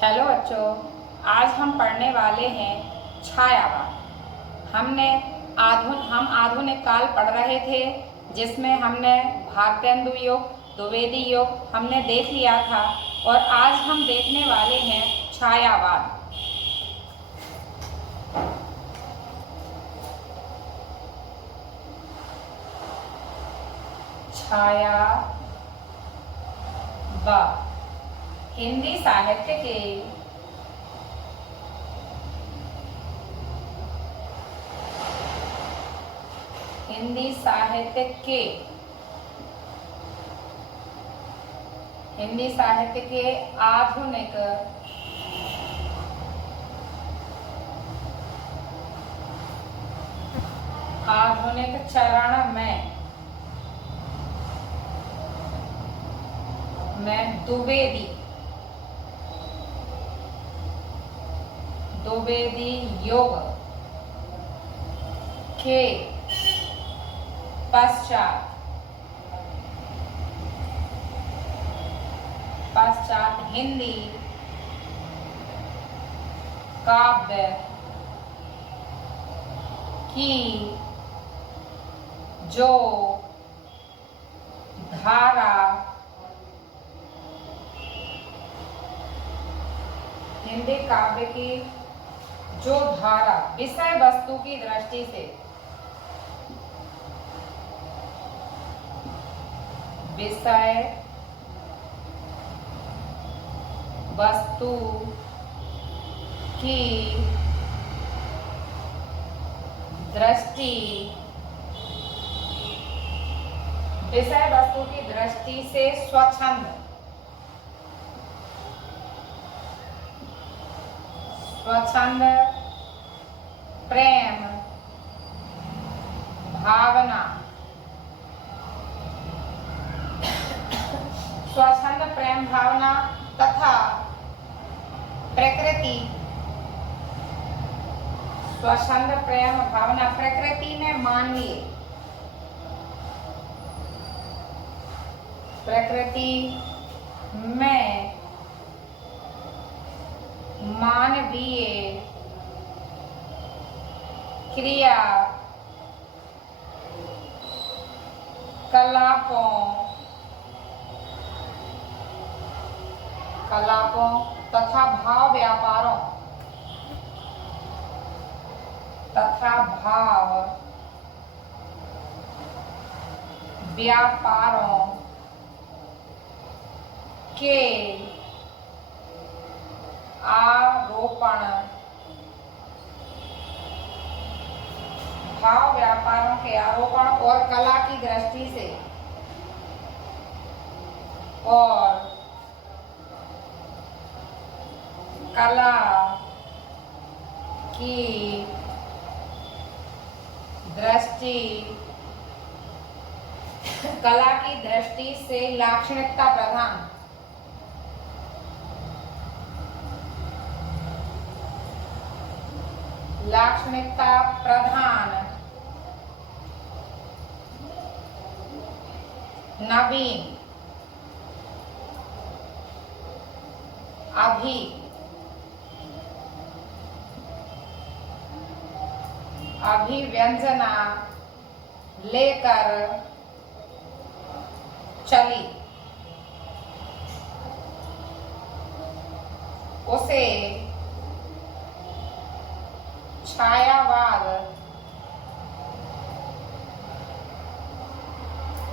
Hello बच्चों, आज हम पढ़ने वाले हैं छायावाद। हम आधुनिक काल पढ़ रहे थे, जिसमें हमने भारतेंदु युग, द्विवेदी युग हमने देख लिया था और आज हम देखने वाले हैं छायावाद। छायावाद हिंदी साहित्य के हिंदी साहित्य के आधुनिक चरण में द्विवेदी युग के पश्चात हिंदी काव्य की जो धारा विषय वस्तु की दृष्टि से स्वच्छंद प्रेम भावना तथा प्रकृति में मानवीय क्रिया कलापों तथा भाव व्यापारों के आरोपण और कला की दृष्टि से कला की दृष्टि से लाक्षणिकता प्रधान नवीन अभिव्यंजना लेकर चली, उसे छायावाद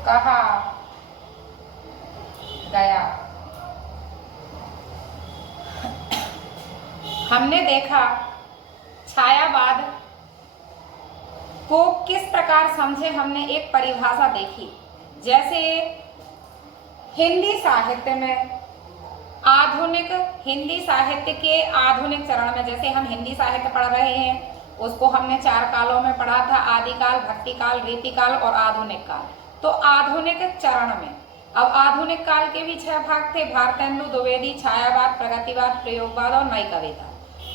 कहा गया। हमने देखा छायावाद को किस प्रकार समझे। हमने एक परिभाषा देखी, जैसे हिंदी साहित्य के आधुनिक चरण में, जैसे हम हिंदी साहित्य पढ़ रहे हैं, उसको हमने 4 कालों में पढ़ा था: आदिकाल, भक्तिकाल, रीतिकाल और आधुनिक काल। तो आधुनिक चरण में अब आधुनिक काल के भी 6 भाग थे: भारतेंदु, द्विवेदी, छायावाद, प्रगतिवाद, प्रयोगवाद और नई कविता।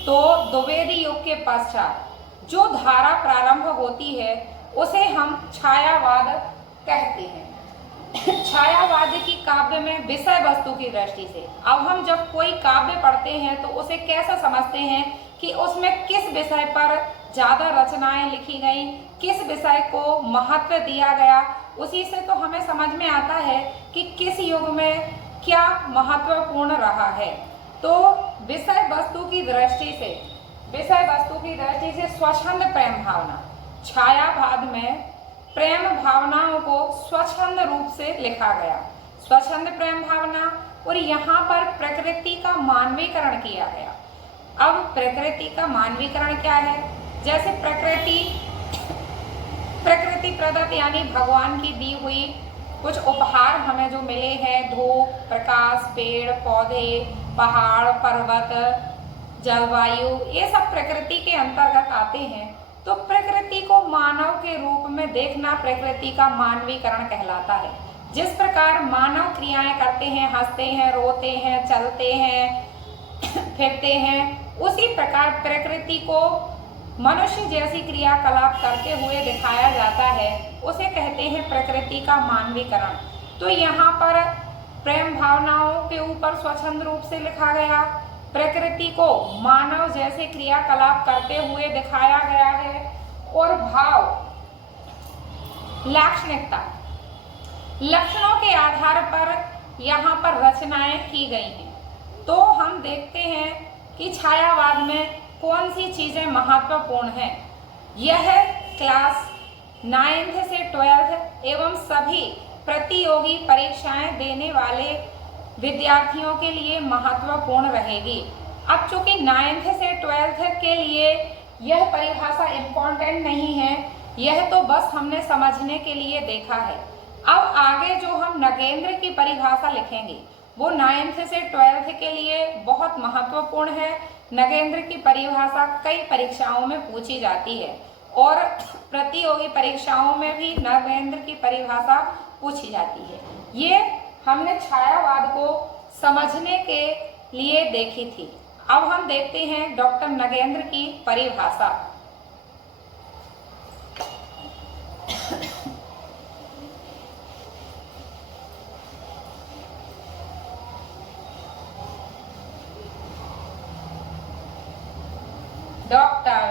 तो द्विवेदी युग के पश्चात जो धारा प्रारंभ होती है उसे हम छायावाद कहते हैं। छायावाद की काव्य में विषय वस्तु की दृष्टि से, अब हम जब कोई काव्य पढ़ते पढ़ते हैं तो उसे कैसे समझते हैं कि उसमें किस विषय पर ज़्यादा रचनाएं लिखी गई, किस विषय को महत्व दिया गया, उसी से तो हमें समझ में आता है कि किस युग में क्या महत्वपूर्ण रहा है। तो विषय वस्तु की दृष्टि से स्वच्छंद प्रेम भावना, छायावाद में प्रेम भावनाओं को स्वच्छंद रूप से लिखा गया, स्वच्छंद प्रेम भावना। और यहाँ पर प्रकृति का मानवीकरण किया गया। अब प्रकृति का मानवीकरण क्या है? जैसे प्रकृति प्रदत्त यानी भगवान की दी हुई कुछ उपहार हमें जो मिले हैं, धूप, प्रकाश, पेड़ पौधे, पहाड़ पर्वत, जलवायु, ये सब प्रकृति के अंतर्गत आते हैं। तो प्रकृति को मानव के रूप में देखना प्रकृति का मानवीकरण कहलाता है। जिस प्रकार मानव क्रियाएं करते हैं, हंसते हैं, रोते हैं, चलते हैं, फिरते हैं, उसी प्रकार प्रकृति को मनुष्य जैसी क्रियाकलाप करते हुए दिखाया जाता है, उसे कहते हैं प्रकृति का मानवीकरण। तो यहाँ पर प्रेम भावनाओं के ऊपर स्वच्छंद रूप से लिखा गया, प्रकृति को मानव जैसे क्रियाकलाप करते हुए दिखाया गया है। और भाव लाक्षणिकता, लक्षणों के आधार पर यहाँ पर रचनाएं की गई हैं। तो हम देखते हैं कि छायावाद में कौन सी चीजें महत्वपूर्ण हैं। यह क्लास 9th से 12th एवं सभी प्रतियोगी परीक्षाएं देने वाले विद्यार्थियों के लिए महत्वपूर्ण रहेगी। अब चूंकि 9th से 12th के लिए यह परिभाषा इम्पोर्टेंट नहीं है, यह तो बस हमने समझने के लिए देखा है। अब आगे जो हम नगेंद्र की परिभाषा लिखेंगे वो 9th से 12th के लिए बहुत महत्वपूर्ण है। नगेंद्र की परिभाषा कई परीक्षाओं में पूछी जाती है और प्रतियोगी परीक्षाओं में भी नगेंद्र की परिभाषा पूछी जाती है। ये हमने छायावाद को समझने के लिए देखी थी। अब हम देखते हैं डॉक्टर नगेंद्र की परिभाषा। डॉक्टर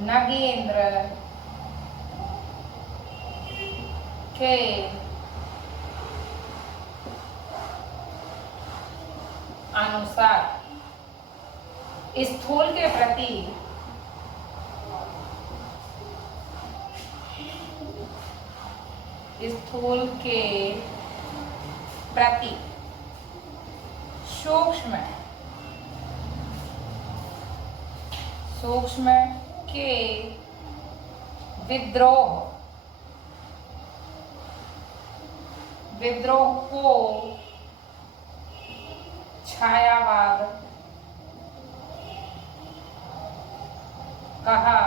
नगेंद्र के अनुसार स्थूल के प्रति सूक्ष्म के विद्रोह को छायावाद कहा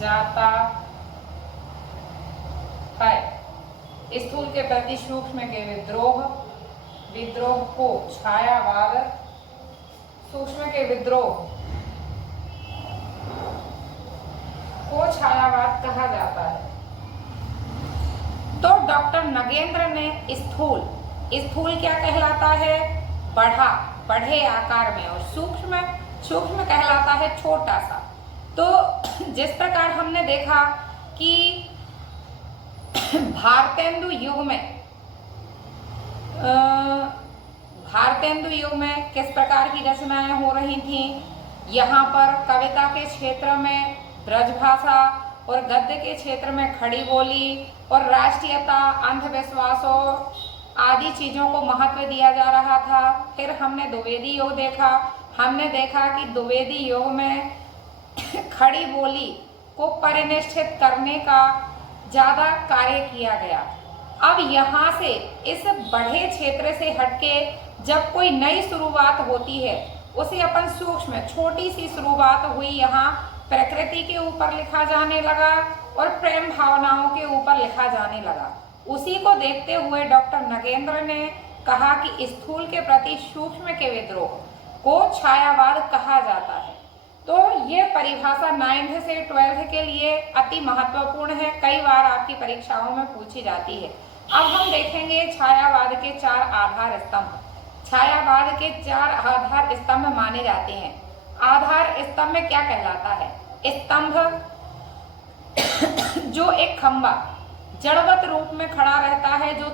जाता है। स्थूल के प्रति सूक्ष्म के विद्रोह को छायावाद, सूक्ष्म के विद्रोह को छायावाद कहा जाता है। तो डॉक्टर नगेंद्र ने स्थूल क्या कहलाता है? बढ़े आकार में, और सूक्ष्म कहलाता है छोटा सा। तो जिस प्रकार हमने देखा कि भारतेंदु युग में किस प्रकार की रचनाएं हो रही थीं। यहाँ पर कविता के क्षेत्र में ब्रजभाषा और गद्य के क्षेत्र में खड़ी बोली और राष्ट्रीयता, अंधविश्वासों आदि चीज़ों को महत्व दिया जा रहा था। फिर हमने द्विवेदी युग देखा। हमने देखा कि द्विवेदी युग में खड़ी बोली को परिनिष्ठित करने का ज़्यादा कार्य किया गया। अब यहाँ से इस बड़े क्षेत्र से हटके जब कोई नई शुरुआत होती है उसे अपन सूक्ष्म छोटी सी शुरुआत हुई, यहाँ प्रकृति के ऊपर लिखा जाने लगा और प्रेम भावनाओं के ऊपर लिखा जाने लगा। उसी को देखते हुए डॉक्टर नगेंद्र ने कहा कि स्थूल के प्रति सूक्ष्म के विद्रोह को छायावाद कहा जाता है। तो ये परिभाषा 9th से 12th के लिए अति महत्वपूर्ण है, कई बार आपकी परीक्षाओं में पूछी जाती है। अब हम देखेंगे छायावाद के 4 आधार स्तंभ। छायावाद के 4 आधार स्तंभ माने जाते हैं। आधार स्तंभ में क्या कहलाता है? स्तंभ जो एक खंबा जड़वत रूप में खड़ा रहता है, जो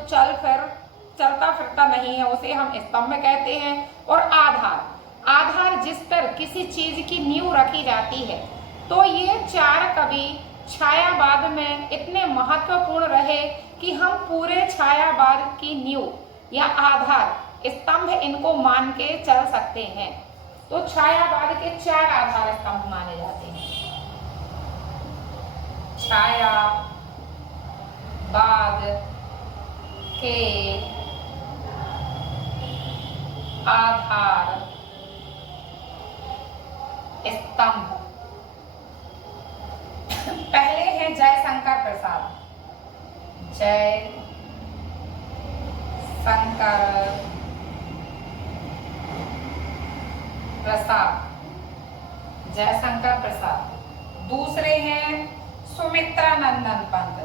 चलता फिरता नहीं है, उसे हम स्तंभ कहते हैं। और आधार जिस पर किसी चीज की नींव रखी जाती है। तो ये 4 कवि छायावाद में इतने महत्वपूर्ण रहे कि हम पूरे छायावाद की नींव या आधार स्तंभ इनको मान के चल सकते हैं। तो छायावाद के 4 आधार स्तंभ माने जाते हैं। छायावाद के आधार स्तंभ। पहले है जयशंकर प्रसाद। जयशंकर प्रसाद। दूसरे हैं सुमित्रा नंदन पंत।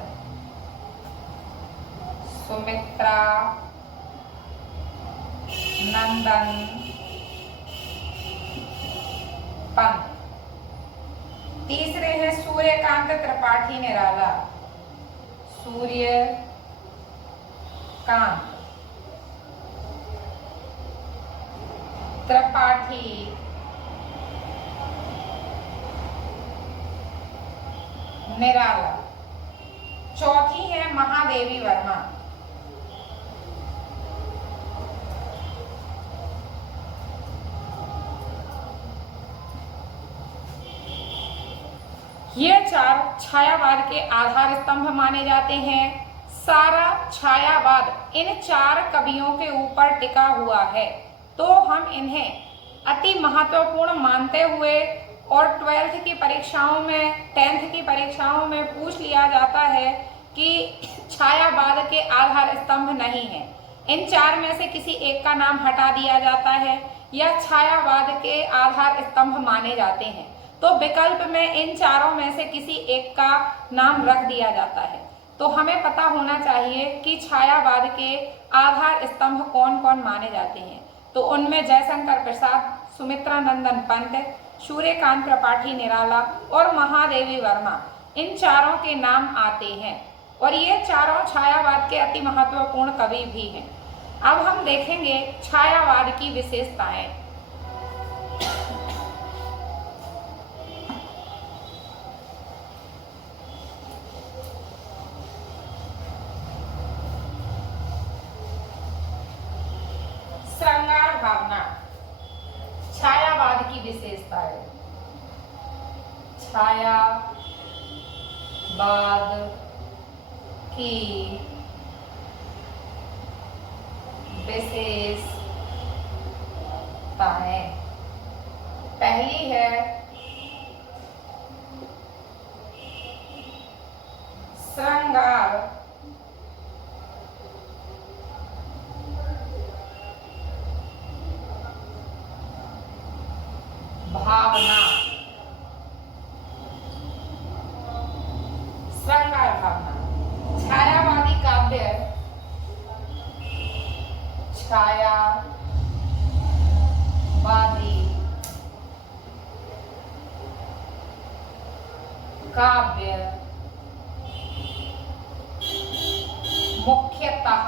तीसरे हैं सूर्यकांत त्रिपाठी निराला। सूर्यकांत त्रिपाठी निराला। चौथी है महादेवी वर्मा। ये 4 छायावाद के आधार स्तंभ माने जाते हैं। सारा छायावाद इन 4 कवियों के ऊपर टिका हुआ है। तो हम इन्हें अति महत्वपूर्ण मानते हुए, और 12th की परीक्षाओं में 10th की परीक्षाओं में पूछ लिया जाता है कि छायावाद के आधार स्तंभ नहीं है, इन 4 में से किसी एक का नाम हटा दिया जाता है या छायावाद के आधार स्तंभ माने जाते हैं, तो विकल्प में इन 4 में से किसी एक का नाम रख दिया जाता है। तो हमें पता होना चाहिए कि छायावाद के आधार स्तंभ कौन कौन माने जाते हैं। तो उनमें जयशंकर प्रसाद, सुमित्रा नंदन पंत, सूर्यकांत त्रिपाठी निराला और महादेवी वर्मा, इन 4 के नाम आते हैं। और ये 4 छायावाद के अति महत्वपूर्ण कवि भी हैं। अब हम देखेंगे छायावाद की विशेषताएं। श्रृंगार भावना छायावाद की विशेषता है। छायावाद की विशेषताएं। पहली है श्रृंगार भावना। श्रृंगार भावना छायावादी काव्य मुख्यतः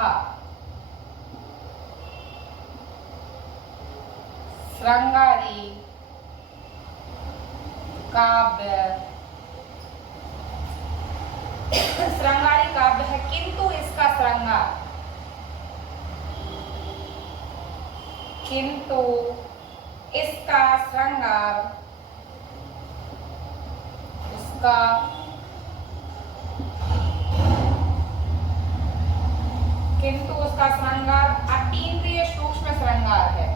श्रृंगारी काव्य है, किंतु इसका श्रृंगार उसका अतीन्द्रिय सूक्ष्म श्रृंगार है।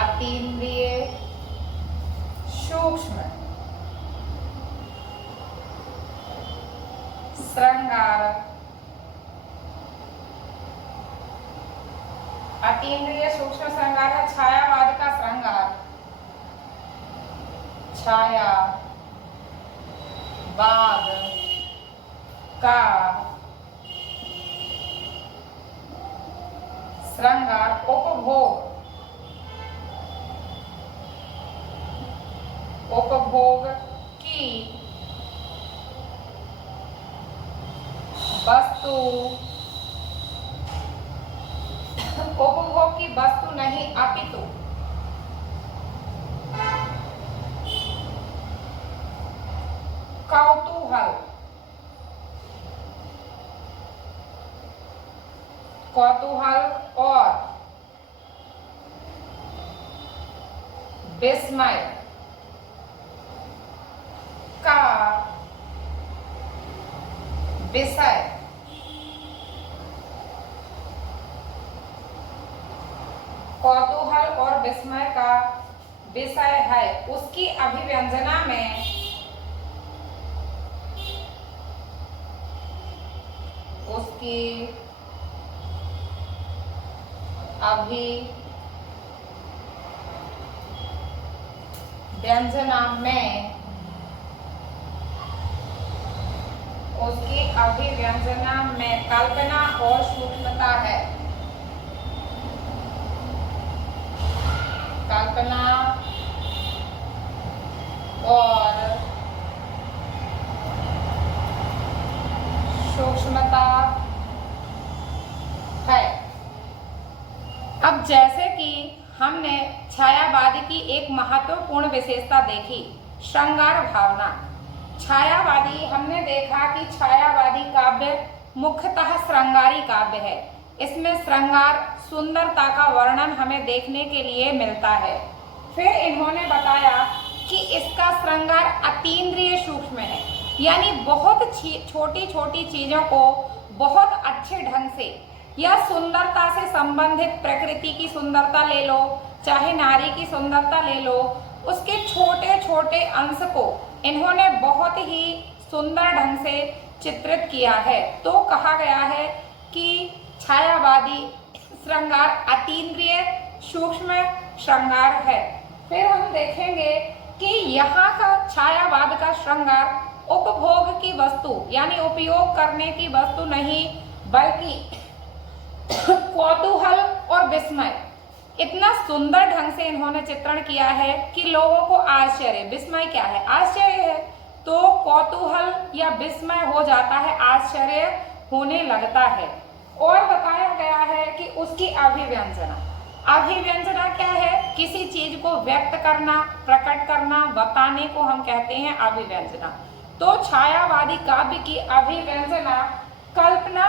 अतीन्द्रिय सूक्ष्म श्रृंगार। अतीन्द्रिय सूक्ष्म श्रृंगार है छायावाद का श्रृंगार। छायावाद का श्रृंगार उपभोग की वस्तु उपभोग की वस्तु नहीं अपितु कौतूहल और विस्मय का विषय कौतूहल और विस्मय का विषय है, उसकी अभिव्यंजना में उसकी अभिव्यंजना में कल्पना और सूक्ष्मता है। कल्पना और सूक्ष्मता है। अब जैसे कि हमने छायावादी की एक महत्वपूर्ण विशेषता देखी, श्रृंगार भावना। छायावादी हमने देखा कि छायावादी काव्य मुख्यतः श्रृंगारी काव्य है। इसमें श्रृंगार सुंदरता का वर्णन हमें देखने के लिए मिलता है। फिर इन्होंने बताया कि इसका श्रृंगार अतीन्द्रिय सूक्ष्म है, यानी बहुत छोटी छोटी चीजों को बहुत अच्छे ढंग से या सुंदरता से संबंधित, प्रकृति की सुंदरता ले लो, चाहे नारी की सुंदरता ले लो, उसके छोटे छोटे अंश को इन्होंने बहुत ही सुंदर ढंग से चित्रित किया है। तो कहा गया है कि छायावादी श्रृंगार अतीन्द्रिय सूक्ष्म श्रृंगार है। फिर हम देखेंगे कि यहाँ का छायावाद का श्रृंगार उपभोग की वस्तु यानी उपयोग करने की वस्तु नहीं, बल्कि कौतूहल और विस्मय, इतना सुंदर ढंग से इन्होंने चित्रण किया है कि लोगों को आश्चर्य, विस्मय क्या है, आश्चर्य है, तो कौतूहल या विस्मय हो जाता है, आश्चर्य होने लगता है। और बताया गया है कि उसकी अभिव्यंजना क्या है, किसी चीज को व्यक्त करना, प्रकट करना, बताने को हम कहते हैं अभिव्यंजना। तो छायावादी काव्य की अभिव्यंजना कल्पना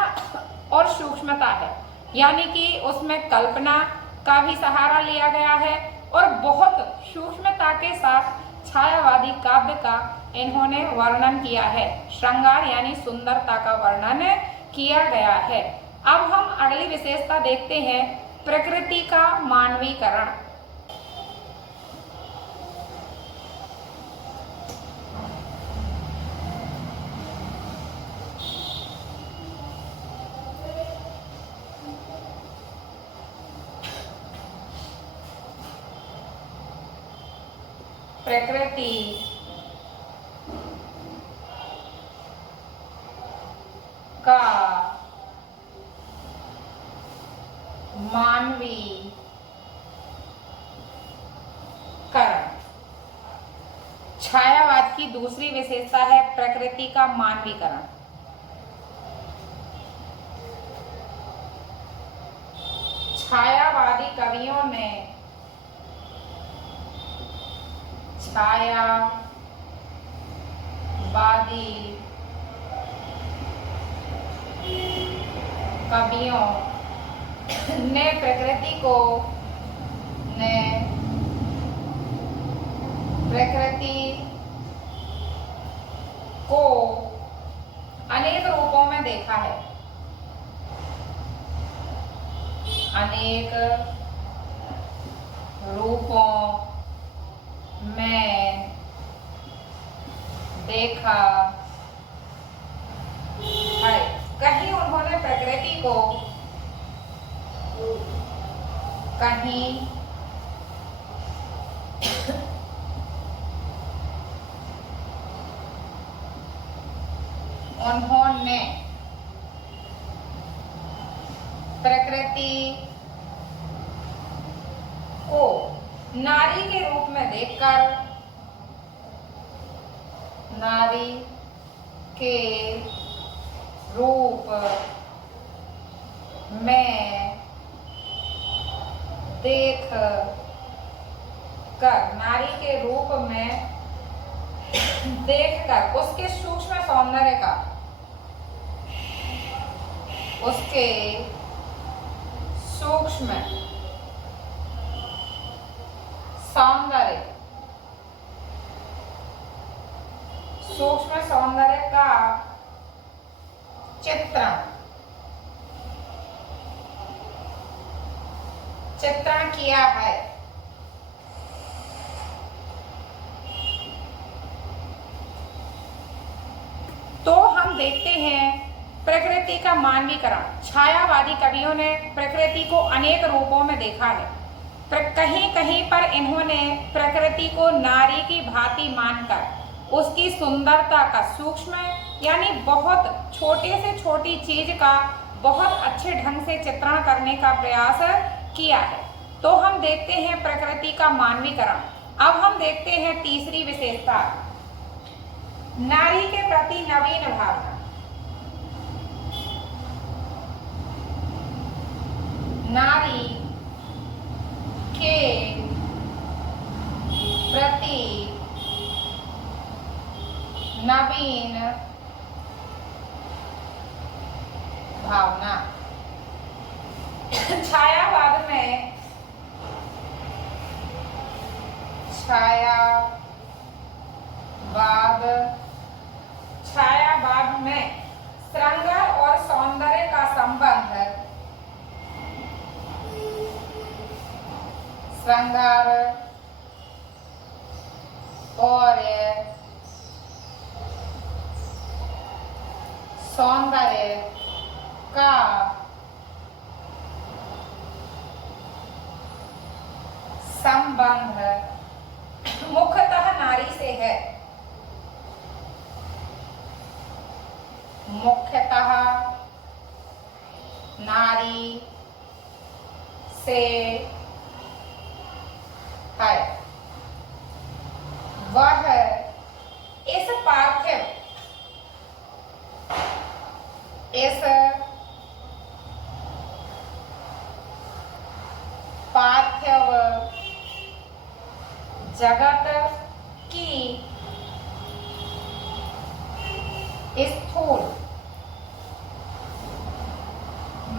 और सूक्ष्मता है, यानी कि उसमें कल्पना का भी सहारा लिया गया है और बहुत सूक्ष्मता के साथ छायावादी काव्य का इन्होंने वर्णन किया है, श्रृंगार यानी सुंदरता का वर्णन किया गया है। अब हम अगली विशेषता देखते हैं, प्रकृति का मानवीकरण। प्रकृति का मानवीकरण। छायावाद की दूसरी विशेषता है प्रकृति का मानवीकरण। छायावादी कवियों ने छायावादी कवियों ने प्रकृति को अनेक रूपों में देखा है, अनेक रूपों में देखा है। कहीं उन्होंने प्रकृति को कहीं उन्होंने में प्रकृति को नारी के रूप में देखकर, नारी के रूप में देख कर, नारी के रूप में देखकर उसके सूक्ष्म सौंदर्य का, उसके सूक्ष्म सौंदर्य, सूक्ष्म सौंदर्य का चित्रण किया है। तो हम देखते हैं प्रकृति का मानवीकरण। छायावादी कवियों ने प्रकृति को अनेक रूपों में देखा है। कहीं कहीं पर इन्होंने प्रकृति को नारी की भांति मानकर उसकी सुंदरता का सूक्ष्म यानी बहुत छोटे से छोटी चीज का बहुत अच्छे ढंग से चित्रण करने का प्रयास किया है। तो हम देखते हैं प्रकृति का मानवीकरण। अब हम देखते हैं तीसरी विशेषता, नारी के प्रति नवीन भावना। नारी के प्रति नवीन भावना। छायावाद में, छायावाद में श्रृंगार और सौंदर्य का संबंध, श्रृंगार और सौंदर्य का संबंध मुख्यतः नारी से है। मुख्यतः नारी से है। वह इस पार्थिव जगत की स्थूल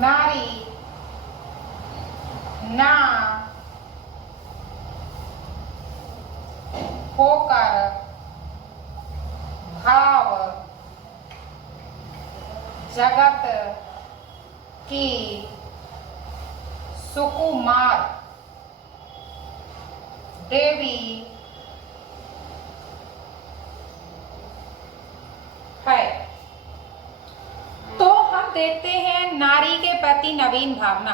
नारी ना होकर भाव जगत की सुकुमार देवी है। तो हम देखते हैं नारी के प्रति नवीन भावना।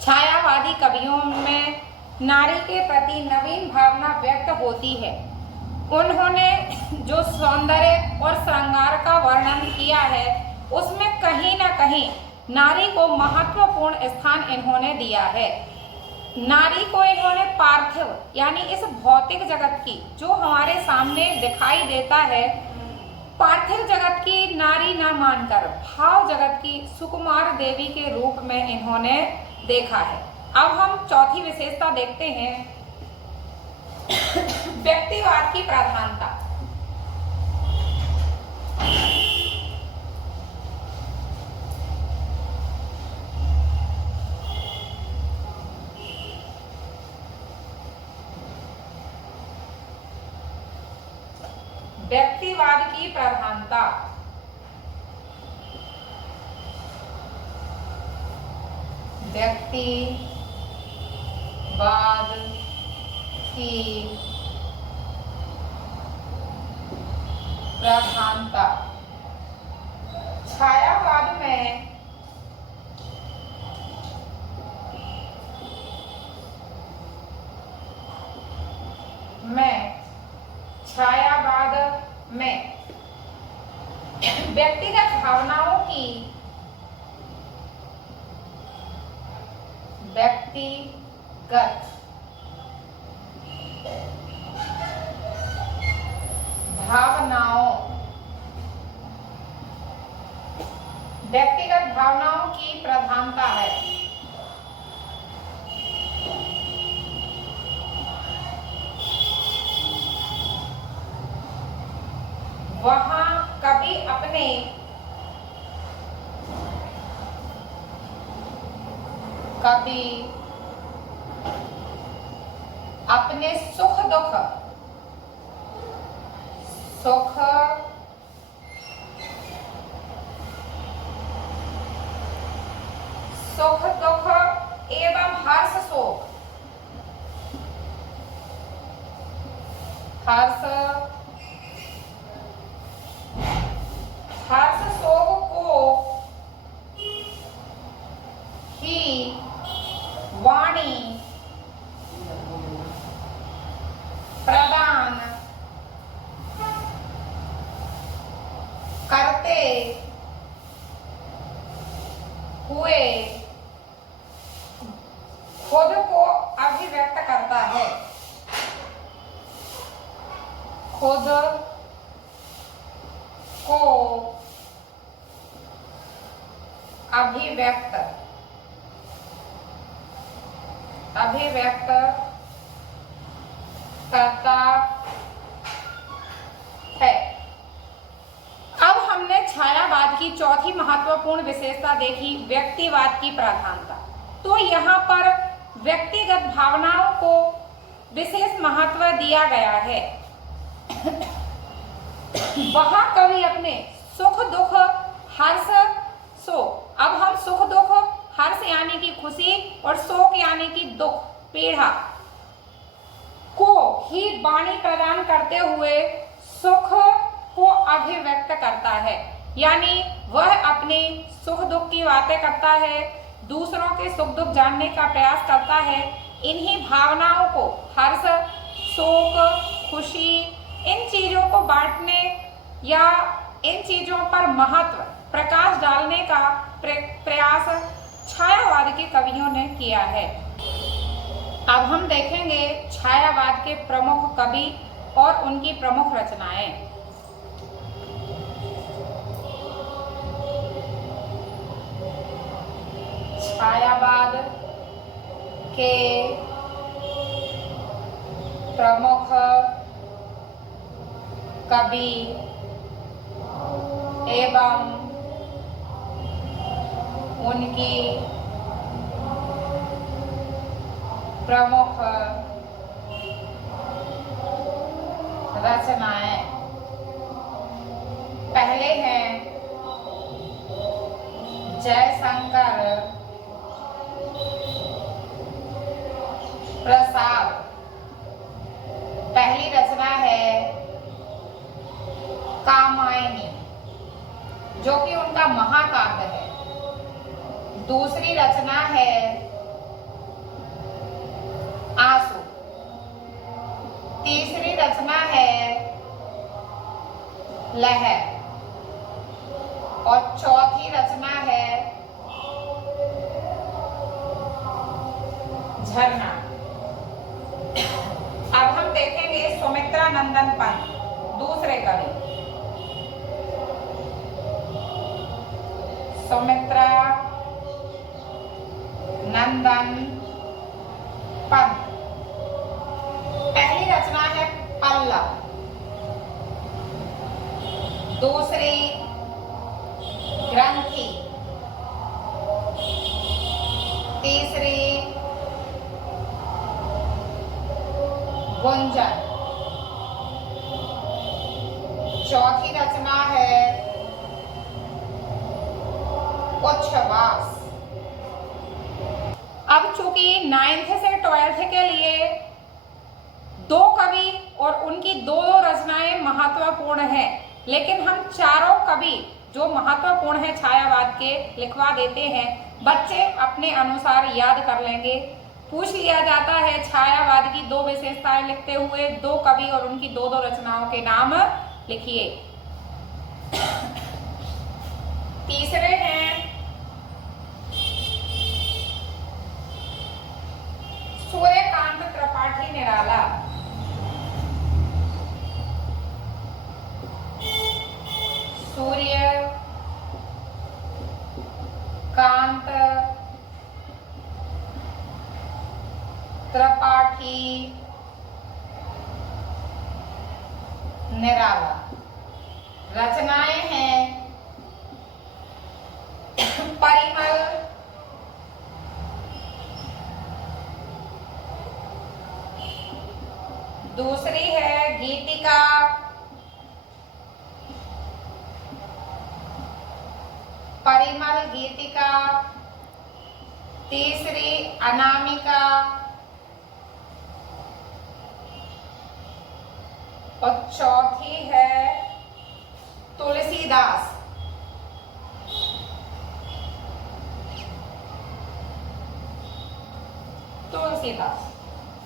छायावादी कवियों में नारी के प्रति नवीन भावना व्यक्त होती है। उन्होंने जो सौंदर्य और श्रृंगार का वर्णन किया है उसमें कहीं ना कहीं नारी को महत्वपूर्ण स्थान इन्होंने दिया है। नारी को इन्होंने पार्थिव यानी इस भौतिक जगत की जो हमारे सामने दिखाई देता है, पार्थिव जगत की नारी न मानकर भाव जगत की सुकुमार देवी के रूप में इन्होंने देखा है। अब हम चौथी विशेषता देखते हैं, व्यक्तिवाद की प्रधानता। व्यक्तिवाद की प्रधानता। व्यक्तिवाद की प्रधानता। छायावाद में व्यक्तिगत व्यक्तिगत भावनाओं की व्यक्तिगत भावनाओं की प्रधानता है। वहां कभी अपने सुख दुख एवं हर्ष शोक को ही वाणी प्रदान करते हुए खुद को अभिव्यक्त करता है। खुद को अभिव्यक्त करता है। अब हमने छायावाद की चौथी महत्वपूर्ण विशेषता देखी, व्यक्तिवाद की प्रधानता। तो यहाँ पर व्यक्तिगत भावनाओं को विशेष महत्व दिया गया है। वहां कभी अपने सुख दुख हर्ष शोक, अब हम सुख दुख, हर्ष यानी कि खुशी और शोक यानी कि दुख पीड़ा को ही वाणी प्रदान करते हुए सुख को अभिव्यक्त करता है। यानी वह अपने सुख दुख की बातें करता है, दूसरों के सुख दुख जानने का प्रयास करता है। इन्हीं भावनाओं को, हर्ष शोक खुशी, इन चीजों को बांटने या इन चीजों पर महत्व प्रकाश डालने का प्रयास छायावाद के कवियों ने किया है। अब हम देखेंगे छायावाद के प्रमुख कवि और उनकी प्रमुख रचनाएं। छायावाद के प्रमुख कवि एवं उनकी प्रमुख रचनाएं। पहले हैं जयशंकर प्रसाद। पहली रचना है कामायनी, जो कि उनका महाकाव्य है। दूसरी रचना है आंसू। तीसरी रचना है लहर और चौथी रचना है झरना। अब हम देखेंगे सुमित्रा नंदन पंत, दूसरे कवि। सुमित्रा नंदन पंत। पहली रचना है पल्लव, दूसरी ग्रंथि, तीसरी गुंजन, चौथी रचना है उच्छ्वास। अब चूंकि 9th से 12th के लिए दो कवि और उनकी दो रचनाएं महत्वपूर्ण हैं, लेकिन हम चारों कवि जो महत्वपूर्ण है छायावाद के लिखवा देते हैं। बच्चे अपने अनुसार याद कर लेंगे। पूछ लिया जाता है छायावाद की दो विशेषताएं लिखते हुए दो कवि और उनकी दो रचनाओं के नाम लिखिए। तीसरे हैं सूर्यकांत त्रिपाठी निराला। सूर्यकांत त्रिपाठी निराला। रचनाएं हैं परिमल, दूसरी है गीतिका, परिमल गीतिका, तीसरी अनामिका और चौथी है तुलसीदास। तुलसीदास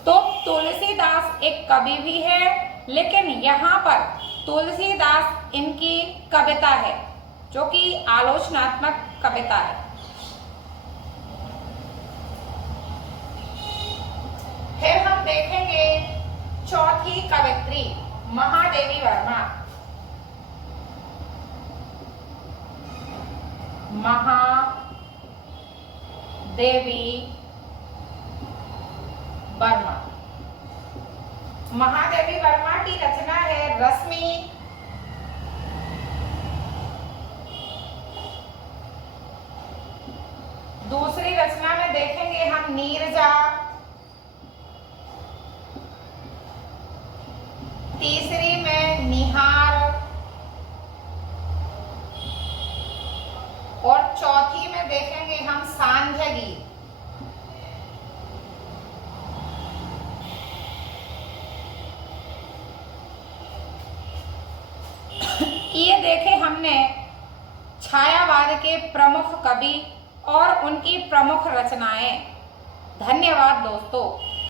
तो तुलसीदास एक कवि भी है, लेकिन यहाँ पर तुलसीदास इनकी कविता है जो कि आलोचनात्मक कविता है। फिर हम देखेंगे चौथी कवित्री महादेवी वर्मा। महादेवी वर्मा। महादेवी वर्मा की रचना है रश्मि, दूसरी रचना में देखेंगे हम नीरजा, तीसरी में निहार और चौथी में देखेंगे हम सांध्य गीत। ये देखे हमने छायावाद के प्रमुख कवि और उनकी प्रमुख रचनाएं। धन्यवाद दोस्तों।